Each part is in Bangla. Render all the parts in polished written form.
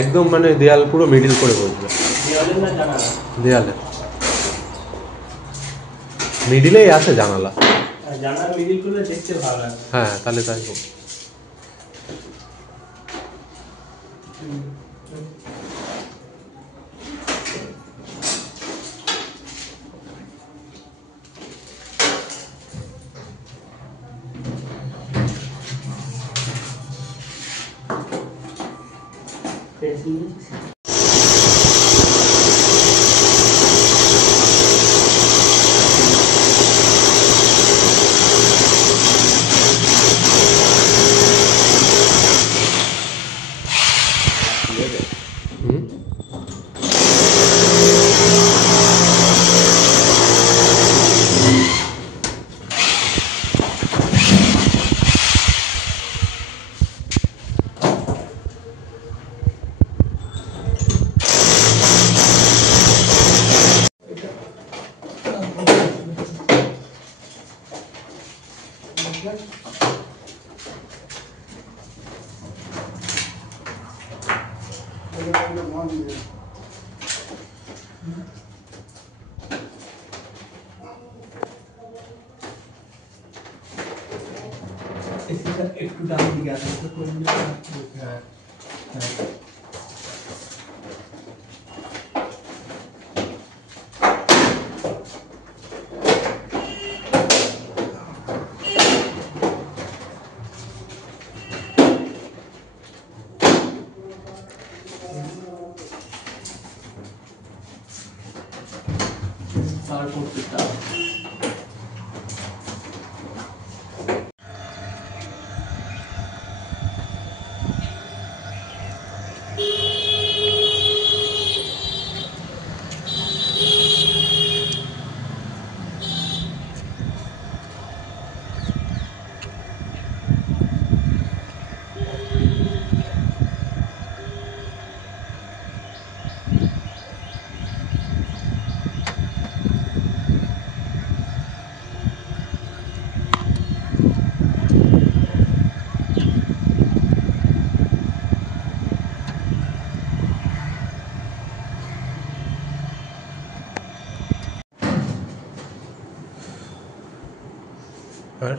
একদম মানে দেয়াল পুরো মিডিল করে বসবে। দেয়ালে মিডিলেই আছে জানালা। জানালা মিডিল করলে দেখতে ভালো লাগে। হ্যাঁ তাহলে তাই হোক। একটু ডান দিকে আছে তো কোন দিকে? হ্যাঁ হ্যাঁ তারপর এটা আর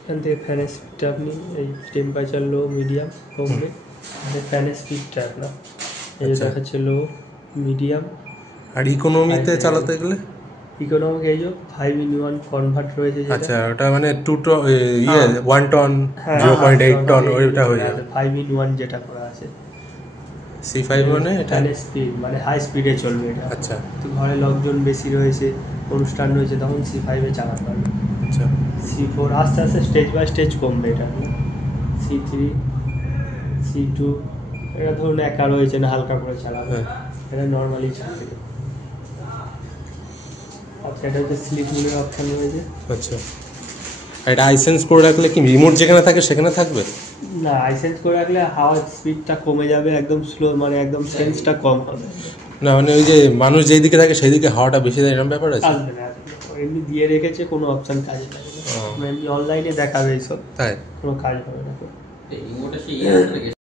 এখান থেকে ফ্যানের স্পিডটা আপনি এই টেম্পারেচার লো মিডিয়াম কমবে, ফ্যানের স্পিডটা আপনার এই যে দেখাচ্ছে লো মিডিয়াম। আর ইকোনমিতে চালাতে গেলে ইকোনমিক এই যে 5-in-1 কনভার্ট রয়েছে যেটা। আচ্ছা ওটা মানে 2 টন 1 টন 0.8 টন ওইটা হয়ে যাবে। 5-in-1 যেটা করা আছে C5 মানে এটা স্পিড মানে হাই স্পিডে চলবে এটা। আচ্ছা তো ঘরে লোকজন বেশি রয়েছে, অনুষ্ঠান রয়েছে, তখন C5 এ চালাতে পারবে। আচ্ছা C4 আস্তে আস্তে স্টেজ বাই স্টেজ কমবে এটা। C3 C2 এটা ধরুন একা রয়েছে না হালকা করে চালাবে, এটা নর্মালি চালাবে। আচ্ছা এটা হচ্ছে স্লিপ মোডের অপশন রয়েছে। আচ্ছা এটা আইসেন্স করে রাখলে কি রিমোট যেখানে থাকে সেখানে থাকবে? না আইসেন্স করে রাখলে হাওয়ার স্পিডটা কমে যাবে, একদম স্লো মানে একদম সেন্সটা কম হবে। না মানে ওই যে মানুষ যেই দিকে থাকে সেই দিকে হাওয়াটা বেশি দেয় এরকম ব্যাপার আছে? আসবে না, এমনি দিয়ে রেখেছে, কোনো অপশন কাজে লাগবে না। এমনি অনলাইনে দেখাবে এইসব, তাই কোনো কাজ হবে না।